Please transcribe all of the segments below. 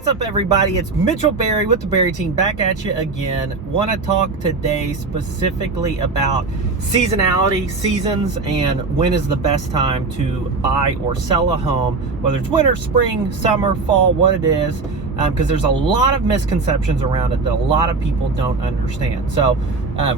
What's up, everybody? It's Mitchell Berry with the Berry Team back at you again. Want to talk today specifically about seasonality, seasons, and when is the best time to buy or sell a home, whether it's winter, spring, summer, fall, what it is, because there's a lot of misconceptions around it that a lot of people don't understand. So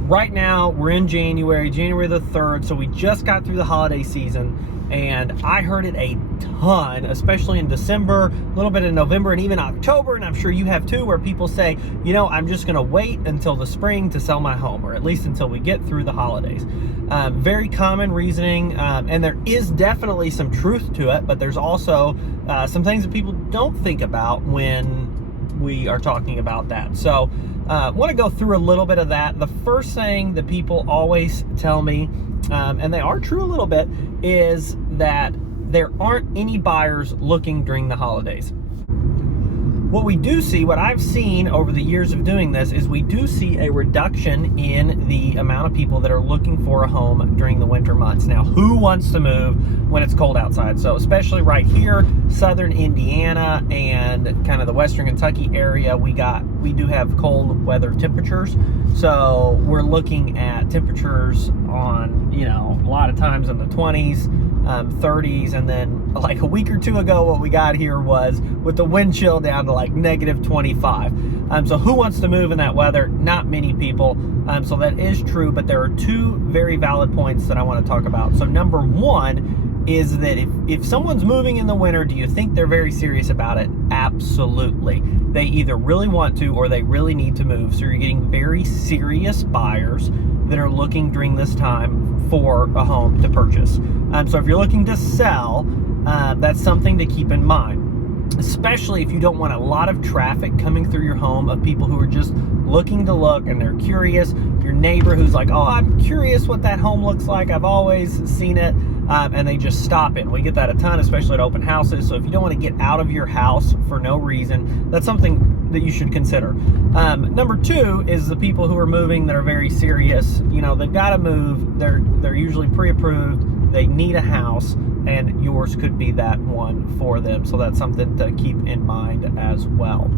right now we're in January the 3rd, so we just got through the holiday season. And I heard it a ton, especially in December, a little bit in November, and even October, and I'm sure you have too, where people say, you know, I'm just gonna wait until the spring to sell my home, or at least until we get through the holidays. Very common reasoning, and there is definitely some truth to it, but there's also some things that people don't think about when we are talking about that. So want to go through a little bit of that. The first thing that people always tell me, and they are true a little bit, is that there aren't any buyers looking during the holidays. What we do see, what I've seen over the years of doing this, is we do see a reduction in the amount of people that are looking for a home during the winter months. Now, who wants to move when it's cold outside? So especially right here, southern Indiana and kind of the western Kentucky area, we do have cold weather temperatures. So we're looking at temperatures on, you know, a lot of times in the 20s, 30s, and then like a week or two ago, what we got here was with the wind chill down to like -25. So who wants to move in that weather? Not many people. So that is true, but there are two very valid points that I want to talk about. So number one is that if someone's moving in the winter, do you think they're very serious about it? Absolutely. They either really want to or they really need to move. So you're getting very serious buyers that are looking during this time for a home to purchase. So if you're looking to sell, that's something to keep in mind, especially if you don't want a lot of traffic coming through your home of people who are just looking to look and they're curious. Your neighbor who's like, oh, I'm curious what that home looks like, I've always seen it, and they just stop in. We get that a ton, especially at open houses. So if you don't want to get out of your house for no reason, that's something that you should consider. Number two is the people who are moving that are very serious. You know, they've got to move. They're usually pre-approved. They need a house, and yours could be that one for them. So that's something to keep in mind as well.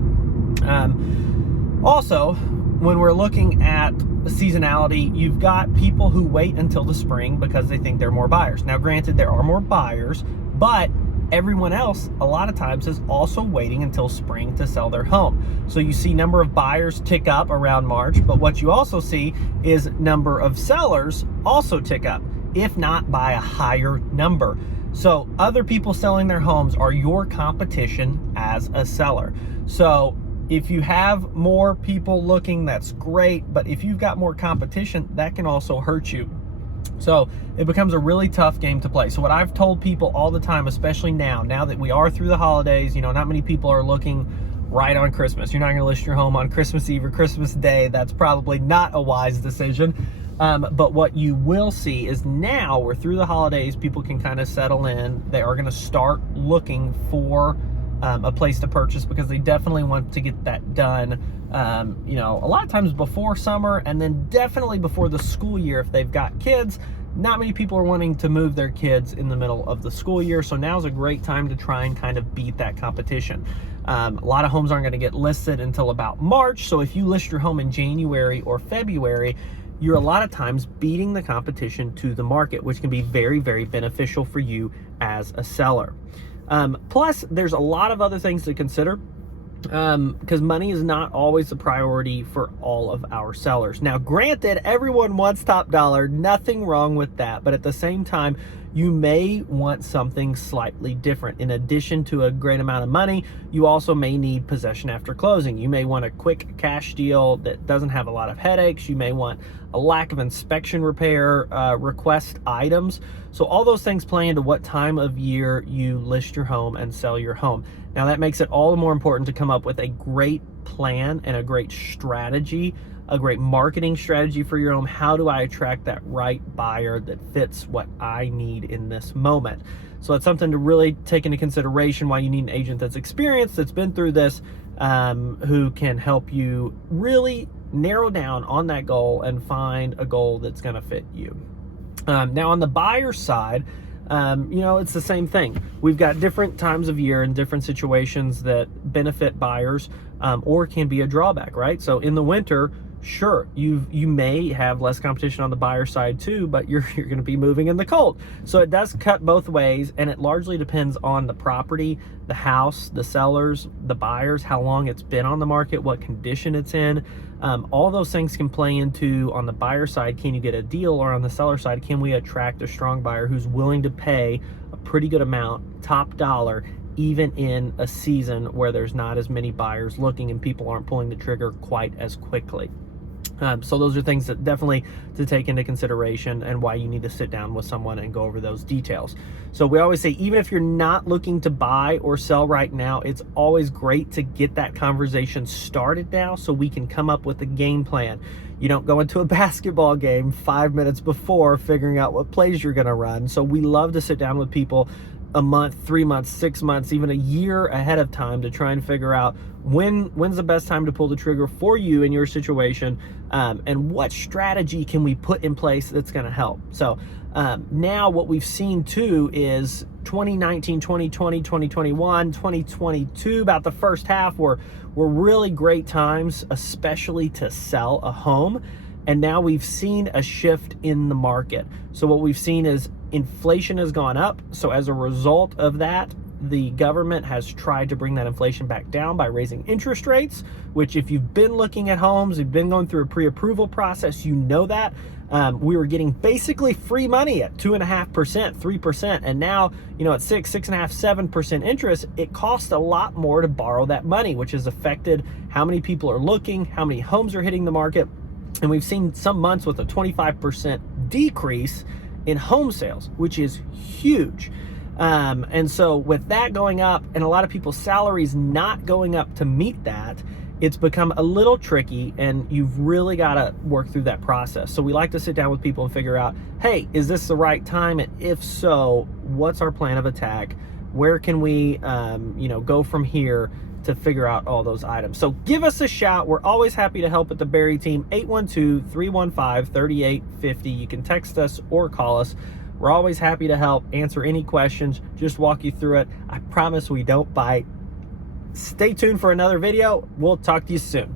Also, when we're looking at seasonality, you've got people who wait until the spring because they think there are more buyers. Now, granted, there are more buyers, but everyone else a lot of times is also waiting until spring to sell their home. So you see number of buyers tick up around March, but what you also see is number of sellers also tick up, if not by a higher number. So other people selling their homes are your competition as a seller. So if you have more people looking, that's great, but if you've got more competition, that can also hurt you. So it becomes a really tough game to play. So what I've told people all the time, especially now that we are through the holidays, you know, not many people are looking right on Christmas. You're not going to list your home on Christmas Eve or Christmas Day. That's probably not a wise decision. But what you will see is now we're through the holidays, people can kind of settle in. They are going to start looking for a place to purchase because they definitely want to get that done, you know, a lot of times before summer, and then definitely before the school year if they've got kids. Not many people are wanting to move their kids in the middle of the school year, so now's a great time to try and kind of beat that competition. A lot of homes aren't going to get listed until about March, so if you list your home in January or February, you're a lot of times beating the competition to the market, which can be very, very beneficial for you as a seller. Plus, there's a lot of other things to consider, because money is not always the priority for all of our sellers. Now, granted, everyone wants top dollar, nothing wrong with that, but at the same time, you may want something slightly different. In addition to a great amount of money, you also may need possession after closing. You may want a quick cash deal that doesn't have a lot of headaches. You may want a lack of inspection repair request items. So all those things play into what time of year you list your home and sell your home. Now that makes it all the more important to come up with a great plan and a great strategy, a great marketing strategy for your home. How do I attract that right buyer that fits what I need in this moment? So it's something to really take into consideration, why you need an agent that's experienced, that's been through this, who can help you really narrow down on that goal and find a goal that's going to fit you. Now on the buyer side, It's the same thing. We've got different times of year and different situations that benefit buyers, or can be a drawback, right? So in the winter, sure, you may have less competition on the buyer side too, but you're going to be moving in the cold. So it does cut both ways, and it largely depends on the property, the house, the sellers, the buyers, how long it's been on the market, what condition it's in. All those things can play into, on the buyer side, can you get a deal? Or on the seller side, can we attract a strong buyer who's willing to pay a pretty good amount, top dollar, even in a season where there's not as many buyers looking and people aren't pulling the trigger quite as quickly. So those are things that definitely to take into consideration, and why you need to sit down with someone and go over those details. So we always say, even if you're not looking to buy or sell right now, it's always great to get that conversation started now, so we can come up with a game plan. You don't go into a basketball game 5 minutes before figuring out what plays you're going to run. So we love to sit down with people a month, 3 months, 6 months, even a year ahead of time to try and figure out when's the best time to pull the trigger for you in your situation, and what strategy can we put in place that's going to help. So now what we've seen too is 2019, 2020, 2021, 2022, about the first half were really great times, especially to sell a home. And now we've seen a shift in the market. So what we've seen is inflation has gone up. So as a result of that, the government has tried to bring that inflation back down by raising interest rates, which, if you've been looking at homes, you've been going through a pre-approval process, you know that. We were getting basically free money at 2.5%, 3%. And now, at 6.5%, 7% interest, it costs a lot more to borrow that money, which has affected how many people are looking, how many homes are hitting the market. And we've seen some months with a 25% decrease in home sales, which is huge. And so with that going up and a lot of people's salaries not going up to meet that, it's become a little tricky, and you've really got to work through that process. So we like to sit down with people and figure out, hey, is this the right time? And if so, what's our plan of attack? Where can we, go from here to figure out all those items? So give us a shout. We're always happy to help at the Barry team. 812-315-3850. You can text us or call us. We're always happy to help, answer any questions, just walk you through it. I promise we don't bite. Stay tuned for another video. We'll talk to you soon.